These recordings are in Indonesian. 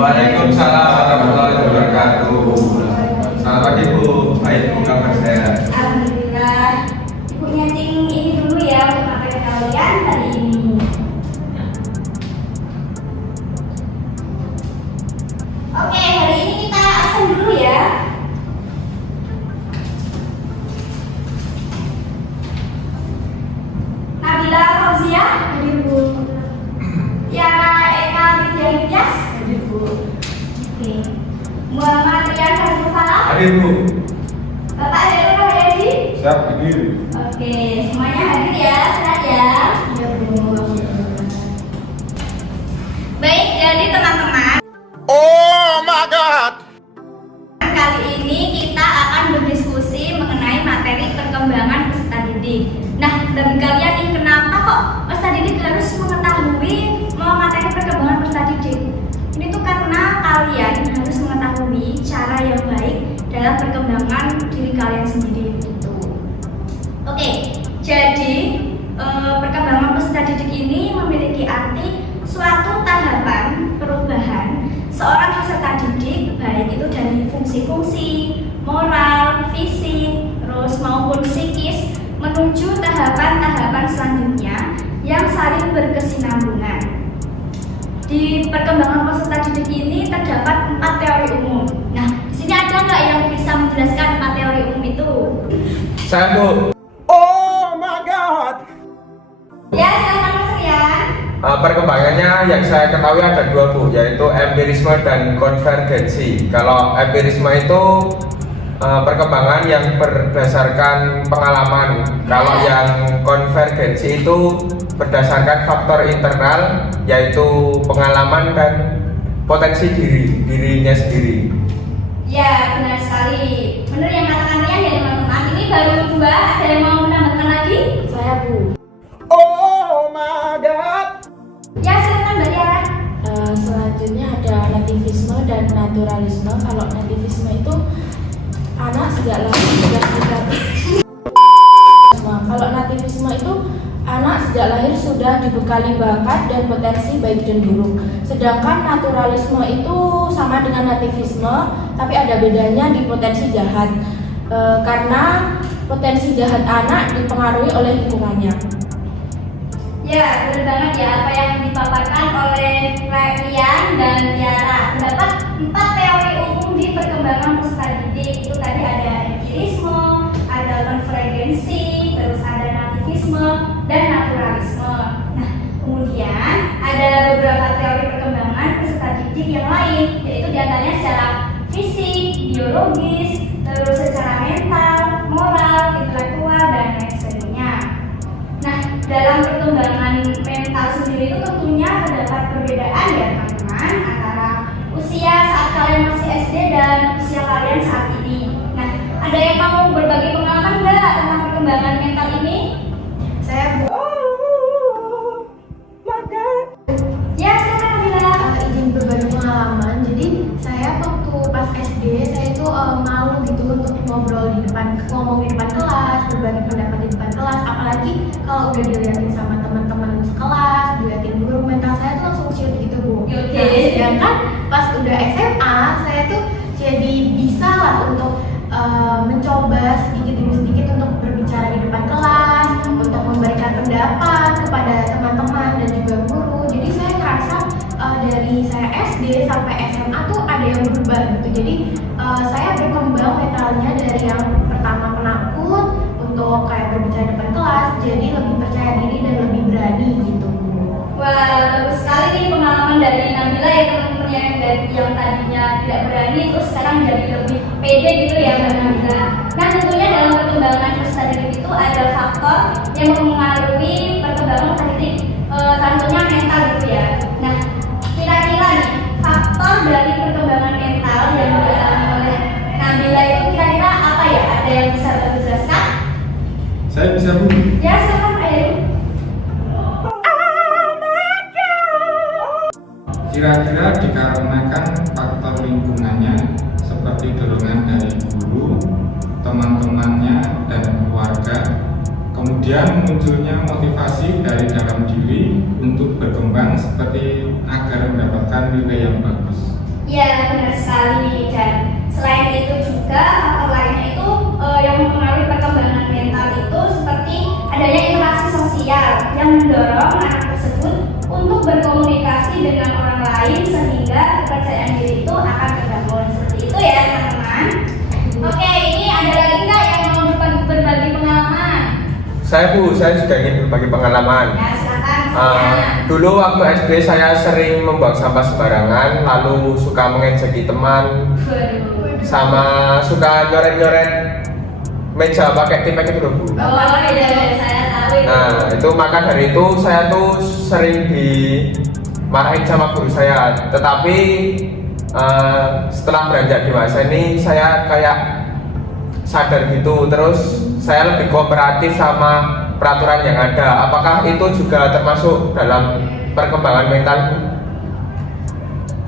Waalaikumsalam warahmatullahi wabarakatuh. Selamat pagi Bu, baik Bu, kabar sehat? Alhamdulillah. Ibu nyeting ini dulu ya untuk materi kalian hari ini. Oke, hari ini kita absen dulu ya. Nabila Fauzia, hadir Bu. Tiara Eka Widya Ilyas, hadir Bu. Oke. Muhammad Rian Fazrul Falah, Hadir Bu. Bapak Heru Haryadi. Siap, hadir. Oke, semuanya hadir ya, sehat ya. Baik, jadi teman-teman, Oh my God! kali ini kita akan berdiskusi mengenai materi perkembangan peserta didik. Nah, bagi kalian nih, kenapa kok peserta didik harus mengetahui materi perkembangan peserta didik? Ini tuh karena kalian harus mengetahui cara yang baik dalam perkembangan diri kalian sendiri gitu. Oke, jadi perkembangan peserta didik ini memiliki arti suatu tahapan perubahan seorang peserta didik, baik itu dari fungsi-fungsi, moral, fisik, terus maupun psikis, menuju tahapan-tahapan selanjutnya yang saling berkesinambungan. Di perkembangan peserta didik ini terdapat 4 teori umum. Nah, di sini ada nggak yang bisa menjelaskan 4 teori umum itu? Saya Bu. Oh my God! Ya, silakan Mas Rian. Perkembangannya yang saya ketahui ada 2 Bu, yaitu empirisme dan konvergensi. Kalau empirisme itu perkembangan yang berdasarkan pengalaman. Kalau yang konvergensi itu berdasarkan faktor internal, yaitu pengalaman dan potensi dirinya sendiri. Ya, benar sekali. Benar yang katakan Rian ya teman-teman. Ini baru 2, ada yang mau menambahkan lagi? Saya Bu. Oh my God! Ya, silakan Mbak Tiara. Selanjutnya ada nativisme dan naturalisme. Kalau nativisme itu anak sejak lahir sudah dibekali. Kalau nativisme itu anak sejak lahir sudah dibekali bakat dan potensi baik dan buruk. Sedangkan naturalisme itu sama dengan nativisme, tapi ada bedanya di potensi jahat. Karena potensi jahat anak dipengaruhi oleh lingkungannya. Ya, benar banget ya apa yang dipaparkan oleh Rian dan Tiara. Terdapat 4 teori umum di perkembangan peserta didik. Itu tadi ada empirisme, ada konvergensi, terus ada nativisme dan naturalisme. Nah, kemudian ada beberapa teori perkembangan peserta didik yang lain, yaitu diantaranya secara fisik, biologis, terus secara mental, moral, intelektual, dan lain sebagainya. Nah, dalam perkembangan mental sendiri itu tentunya terdapat perbedaan ya teman-teman antara usia saat kalian masih SD dan usia kalian saat ini. Nah, ada yang mau berbagi pengalaman nggak tentang perkembangan mental ini? Saya Bu. Ya, silakan Nabila. Izin berbagi pengalaman. Jadi saya waktu pas SD saya itu malu gitu untuk ngobrol di depan, ngomong di depan kelas, berbagi pendapat di depan kelas. Apalagi kalau udah dilihatin sama teman-teman sekelas, dilihatin guru, mental saya tuh langsung ciut gitu Bu. Oke. Nah, sedangkan pas udah SMA saya tuh jadi bisa lah untuk mencoba sedikit demi sedikit untuk berbicara di depan kelas, untuk memberikan pendapat kepada teman-teman dan juga guru. Jadi saya ngerasa dari saya SD sampai SMA tuh ada yang berubah gitu. Jadi saya berkembang mentalnya dari yang pertama penakut untuk kayak berbicara di depan kelas, jadi lebih percaya diri dan lebih berani gitu. Wah, bagus sekali nih pengalaman dari Nabila ya teman-teman yang tadinya tidak berani terus sekarang jadi lebih pede gitu ya Mbak Nabila. Nah, tentunya dalam perkembangan peserta didik itu ada faktor yang mempengaruhi perkembangan peserta didik, tentunya mental gitu ya. Nah, kira-kira nih faktor dari perkembangan mental yang dialami oleh Nabila itu kira-kira apa ya? Ada yang bisa dijelaskan? Saya bisa Bu. Ya, silakan Pak Heru. Kira-kira dikarenakan faktor lingkungannya seperti dorongan dari guru, teman-temannya, dan keluarga. Kemudian munculnya motivasi dari dalam diri untuk berkembang seperti agar mendapatkan nilai yang bagus. Iya, benar sekali. Dan selain itu juga faktor lainnya itu yang mempengaruhi perkembangan mental itu seperti adanya interaksi sosial yang mendorong anak tersebut untuk berkomunikasi dengan orang lain sehingga kepercayaan diri itu akan terbangun. Seperti itu ya teman-teman. Oke, ini ada lagi nggak yang mau berbagi pengalaman? Saya juga ingin berbagi pengalaman. Ya silakan. Sonya. Dulu waktu SD saya sering membuang sampah sembarangan, lalu suka mengejeki teman, sama suka nyoret-nyoret meja pakai tipek itu loh Bu. Oh iya, saya tahu itu. Nah itu maka dari itu saya tuh sering dimarahin sama guru saya. Tetapi setelah beranjak dewasa ini saya kayak sadar gitu, terus saya lebih kooperatif sama peraturan yang ada. Apakah itu juga termasuk dalam perkembangan mental?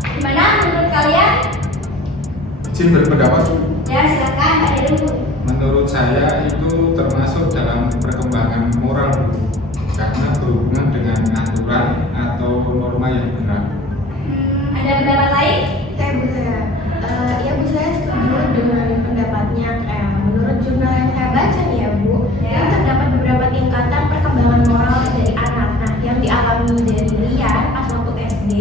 Gimana menurut kalian? Izin berpendapat. Ya silakan Pak Heru. Menurut saya itu termasuk dalam perkembangan moral, karena berhubungan dengan aturan atau norma yang benar. Ada pendapat lain? Bu saya, ya Bu saya setuju dengan pendapatnya. Menurut jurnal yang saya baca nih ya Bu, Ya. itu terdapat beberapa tingkatan perkembangan moral dari anak. Nah, yang dialami dari Rian pas waktu SD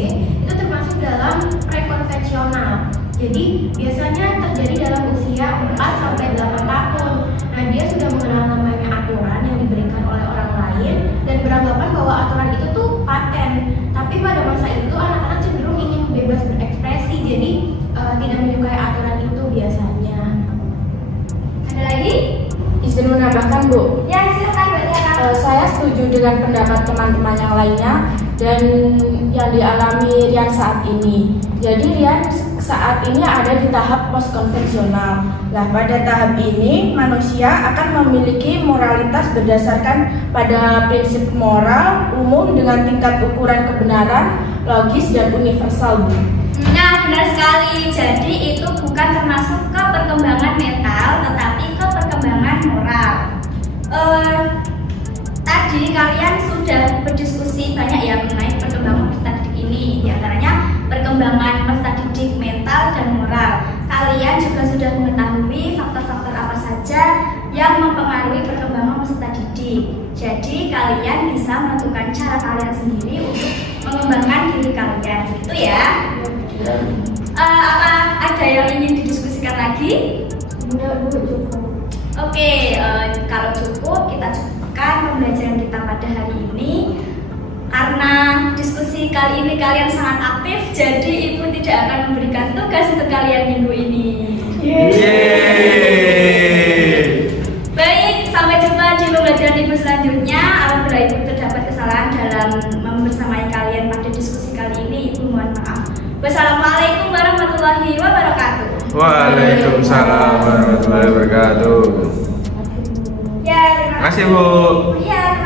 itu termasuk dalam prekonvensional. Jadi biasanya terjadi dalam usia 4 sampai 8 tahun. Nah, dia sudah mengenal namanya aturan yang diberikan oleh orang lain dan beranggapan bahwa aturan itu tuh paten. Tapi pada masa itu anak-anak cenderung ingin bebas berekspresi, jadi tidak menyukai aturan itu biasanya. Ada lagi? Izin menambahkan Bu, Ya silakan Mbak Tiara. saya setuju dengan pendapat teman-teman yang lainnya dan yang dialami Rian saat ini. Jadi Rian saat ini ada di tahap post konvensional. Nah, pada tahap ini manusia akan memiliki moralitas berdasarkan pada prinsip moral umum dengan tingkat ukuran kebenaran, logis dan universal, Bu. Nah benar sekali. Jadi itu bukan termasuk ke perkembangan mental, tetapi ke perkembangan moral. Tadi kalian sudah berdiskusi banyak ya mengenai perkembangan peserta didik ini, diantaranya perkembangan peserta didik mental dan moral. Kalian juga sudah mengetahui faktor-faktor apa saja yang mempengaruhi perkembangan peserta didik. Jadi kalian bisa menentukan cara kalian sendiri untuk mengembangkan diri kalian, gitu ya. Apa ada yang ingin didiskusikan lagi? Enggak Bu, cukup. Oke, kalau cukup kita cukupkan pembelajaran kita pada hari ini. Karena diskusi kali ini kalian sangat aktif, jadi Ibu tidak akan memberikan tugas untuk kalian minggu ini. Baik, sampai jumpa di pembelajaran Ibu selanjutnya. Apabila Ibu terdapat kesalahan dalam membersamai kalian pada diskusi kali ini, Ibu mohon maaf. Wassalamualaikum warahmatullahi wabarakatuh. Waalaikumsalam warahmatullahi wabarakatuh. Ya, terima Makasih, Bu. Iya.